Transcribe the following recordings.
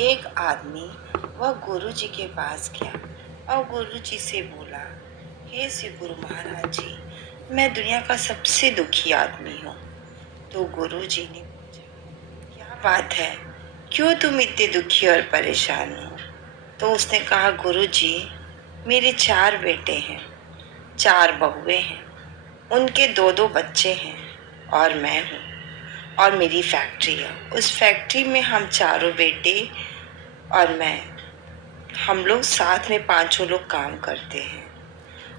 एक आदमी वह गुरुजी के पास गया और गुरुजी से बोला, हे श्री गुरु महाराज जी, मैं दुनिया का सबसे दुखी आदमी हूँ। तो गुरुजी ने पूछा, क्या बात है, क्यों तुम इतने दुखी और परेशान हो? तो उसने कहा, गुरुजी, मेरे 4 बेटे हैं, 4 बहुएं हैं, उनके 2-2 बच्चे हैं और मैं हूँ, और मेरी फैक्ट्री है। उस फैक्ट्री में हम चारों बेटे और मैं, हम लोग साथ में 5 लोग काम करते हैं।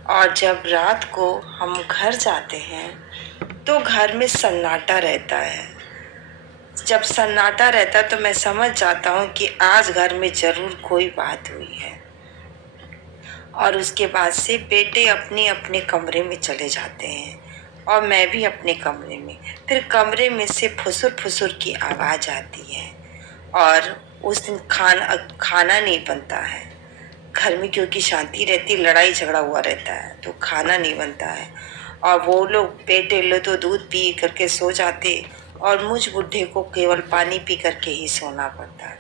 और जब रात को हम घर जाते हैं तो घर में सन्नाटा रहता है। जब सन्नाटा रहता है तो मैं समझ जाता हूँ कि आज घर में जरूर कोई बात हुई है। और उसके बाद से बेटे अपने अपने कमरे में चले जाते हैं और मैं भी अपने कमरे में। फिर कमरे में से फुसुर फुसुर की आवाज़ आती है और उस दिन खाना नहीं बनता है घर में, क्योंकि शांति रहती, लड़ाई झगड़ा हुआ रहता है तो खाना नहीं बनता है। और वो लोग बेटे लोग तो दूध पी करके सो जाते और मुझ बुढ़े को केवल पानी पी करके ही सोना पड़ता है।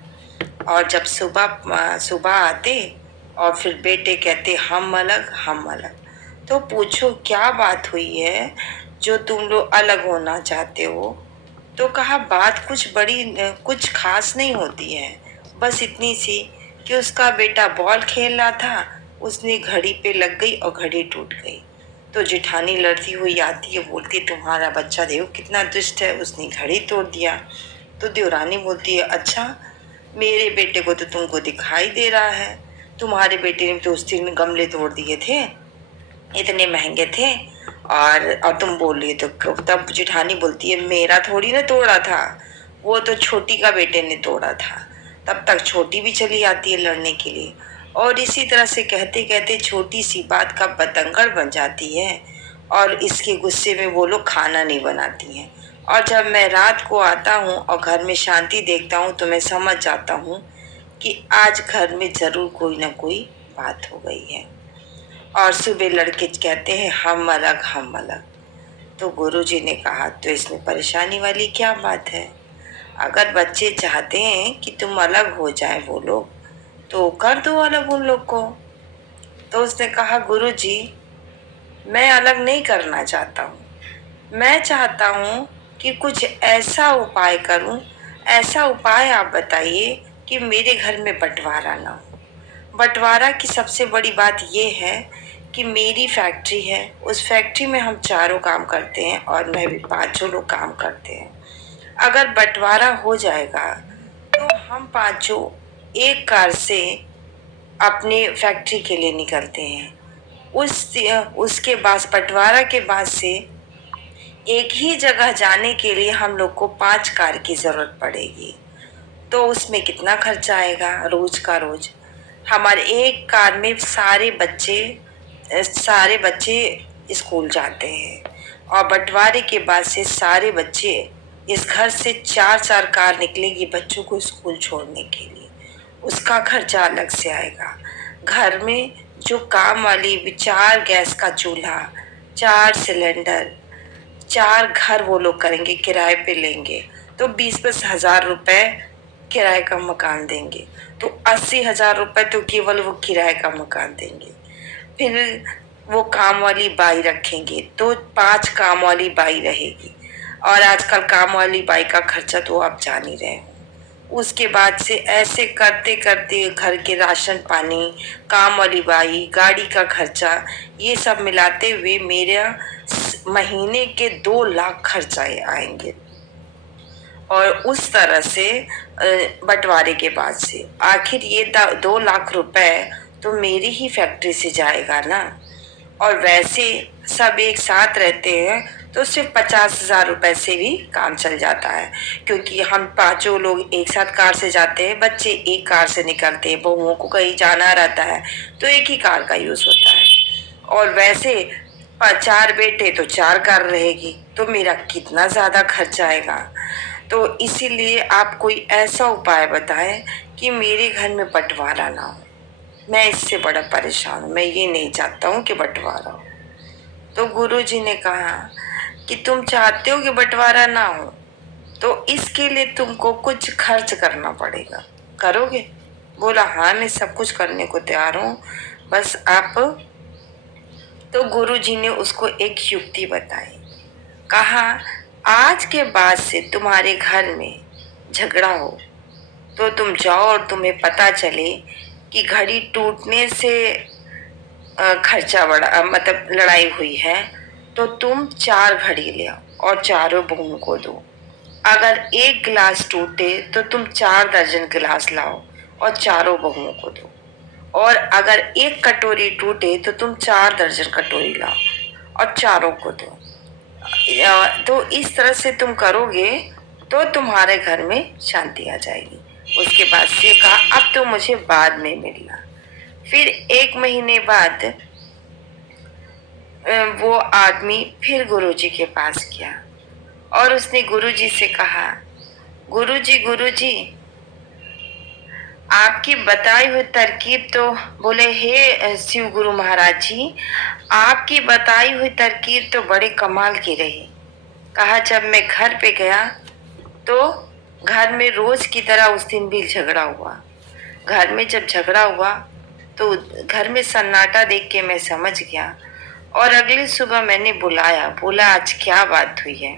और जब सुबह आते और फिर बेटे कहते, हम अलग हम अलग। तो पूछो क्या बात हुई है जो तुम लोग अलग होना चाहते हो? तो कहा, बात कुछ खास नहीं होती है, बस इतनी सी कि उसका बेटा बॉल खेल रहा था, उसने घड़ी पे लग गई और घड़ी टूट गई। तो जेठानी लड़ती हुई आती है, बोलती, तुम्हारा बच्चा देखो कितना दुष्ट है, उसने घड़ी तोड़ दिया। तो देवरानी बोलती है, अच्छा, मेरे बेटे को तो तुमको दिखाई दे रहा है, तुम्हारे बेटे ने तो उस दिन गमले तोड़ दिए थे, इतने महंगे थे, और तुम बोल रही हो। तो तब जेठानी बोलती है, मेरा थोड़ी ना तोड़ा था, वो तो छोटी का बेटे ने तोड़ा था। तब तक छोटी भी चली आती है लड़ने के लिए, और इसी तरह से कहते कहते छोटी सी बात का बतंगड़ बन जाती है और इसके गुस्से में वो लोग खाना नहीं बनाती हैं। और जब मैं रात को आता हूँ और घर में शांति देखता हूँ तो मैं समझ जाता हूँ कि आज घर में जरूर कोई ना कोई बात हो गई है। और सुबह लड़के कहते हैं, हम अलग हम अलग। तो गुरुजी ने कहा, तो इसमें परेशानी वाली क्या बात है? अगर बच्चे चाहते हैं कि तुम अलग हो जाए वो लोग, तो कर दो अलग उन लोग को। तो उसने कहा, गुरुजी, मैं अलग नहीं करना चाहता हूँ, मैं चाहता हूँ कि कुछ ऐसा उपाय करूँ, ऐसा उपाय आप बताइए कि मेरे घर में बंटवारा ना हो। बंटवारा की सबसे बड़ी बात ये है कि मेरी फैक्ट्री है, उस फैक्ट्री में हम चारों काम करते हैं और मैं भी 5 लोग काम करते हैं। अगर बंटवारा हो जाएगा तो हम 5 एक कार से अपने फैक्ट्री के लिए निकलते हैं। उसके बाद बंटवारा के बाद से एक ही जगह जाने के लिए हम लोग को 5 कार की जरूरत पड़ेगी। तो उसमें कितना खर्चा आएगा रोज का रोज? हमारे एक कार में सारे बच्चे स्कूल जाते हैं और बंटवारे के बाद से सारे बच्चे इस घर से 4-4 कार निकलेगी बच्चों को स्कूल छोड़ने के लिए, उसका खर्चा अलग से आएगा। घर में जो काम वाली 4 गैस का चूल्हा, 4 सिलेंडर, 4 घर वो लोग करेंगे, किराए पे लेंगे, तो 20-20 हजार रुपए किराए का मकान देंगे, तो 80,000 रुपए तो केवल वो किराए का मकान देंगे। फिर वो काम वाली बाई रखेंगे तो 5 काम वाली बाई रहेगी, और आजकल काम वाली बाई का खर्चा तो आप जान ही रहे हो। उसके बाद से ऐसे करते करते घर के राशन पानी, काम वाली बाई, गाड़ी का खर्चा, ये सब मिलाते हुए मेरा महीने के 2 लाख खर्चा आएंगे। और उस तरह से बंटवारे के बाद से आखिर ये 2 लाख रुपए तो मेरी ही फैक्ट्री से जाएगा ना। और वैसे सब एक साथ रहते हैं तो सिर्फ 50,000 रुपए से भी काम चल जाता है, क्योंकि हम 5 लोग एक साथ कार से जाते हैं, बच्चे एक कार से निकलते हैं, बहुओं को कहीं जाना रहता है तो एक ही कार का यूज होता है। और वैसे 4 बेटे तो 4 कार रहेगी, तो मेरा कितना ज्यादा खर्च आएगा। तो इसीलिए आप कोई ऐसा उपाय बताएं कि मेरे घर में बंटवारा ना हो। मैं इससे बड़ा परेशान हूँ, मैं ये नहीं चाहता हूँ कि बंटवारा हो। तो गुरुजी ने कहा कि तुम चाहते हो कि बंटवारा ना हो, तो इसके लिए तुमको कुछ खर्च करना पड़ेगा, करोगे? बोला हाँ, मैं सब कुछ करने को तैयार हूँ, बस आप। तो गुरुजी ने उसको एक युक्ति बताई। कहा, आज के बाद से तुम्हारे घर में झगड़ा हो तो तुम जाओ और तुम्हें पता चले कि घड़ी टूटने से खर्चा बढ़ा, मतलब लड़ाई हुई है, तो तुम 4 घड़ी ले आओ और चारों बहू को दो। अगर एक गिलास टूटे तो तुम 4 दर्जन गिलास लाओ और चारों बहुओं को दो। और अगर एक कटोरी टूटे तो तुम 4 दर्जन कटोरी लाओ और चारों को दो। तो इस तरह से तुम करोगे तो तुम्हारे घर में शांति आ जाएगी। उसके बाद से कहा, अब तो मुझे बाद में मिलना। फिर 1 महीने बाद वो आदमी फिर गुरुजी के पास गया और उसने गुरुजी से कहा, गुरुजी गुरुजी, आपकी बताई हुई तरकीब तो, बोले हे शिव गुरु महाराज जी, आपकी बताई हुई तरकीब तो बड़े कमाल की रही। कहा, जब मैं घर पे गया तो घर में रोज की तरह उस दिन भी झगड़ा हुआ। घर में जब झगड़ा हुआ तो घर में सन्नाटा देख के मैं समझ गया और अगली सुबह मैंने बुलाया, बोला आज क्या बात हुई है?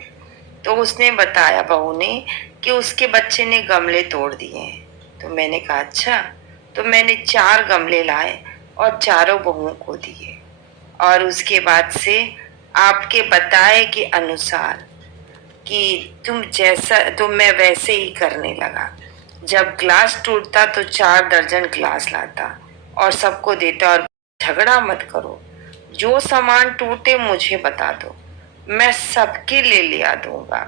तो उसने बताया, बहू ने, कि उसके बच्चे ने गमले तोड़ दिए हैं। तो मैंने कहा अच्छा। तो मैंने 4 गमले लाए और चारों बहुओं को दिए और उसके बाद से आपके बताए के अनुसार कि तुम जैसा, तो मैं वैसे ही करने लगा। जब ग्लास टूटता तो 4 दर्जन ग्लास लाता और सबको देता। और झगड़ा मत करो, जो सामान टूटे मुझे बता दो, मैं सबके लिए लिया दूंगा।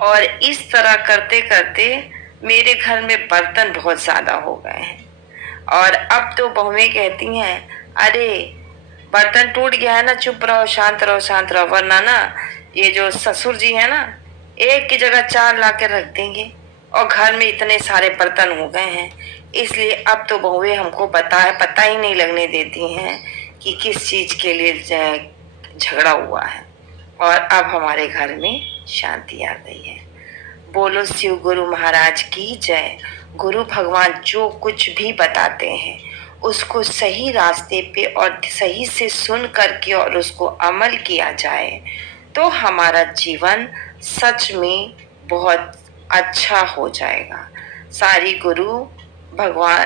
और इस तरह करते करते मेरे घर में बर्तन बहुत ज्यादा हो गए हैं। और अब तो बहुएं कहती हैं, अरे बर्तन टूट गया है ना, चुप रहो, शांत रहो, शांत रहो, वरना ना ये जो ससुर जी है ना, एक की जगह 4 ला के रख देंगे और घर में इतने सारे बर्तन हो गए हैं। इसलिए अब तो बहुएं हमको पता ही नहीं लगने देती हैं कि किस चीज के लिए झगड़ा हुआ है। और अब हमारे घर में शांति आ गई है। बोलो शिव गुरु महाराज की जय। गुरु भगवान जो कुछ भी बताते हैं उसको सही रास्ते पे और सही से सुन करके और उसको अमल किया जाए तो हमारा जीवन सच में बहुत अच्छा हो जाएगा। सारी गुरु भगवान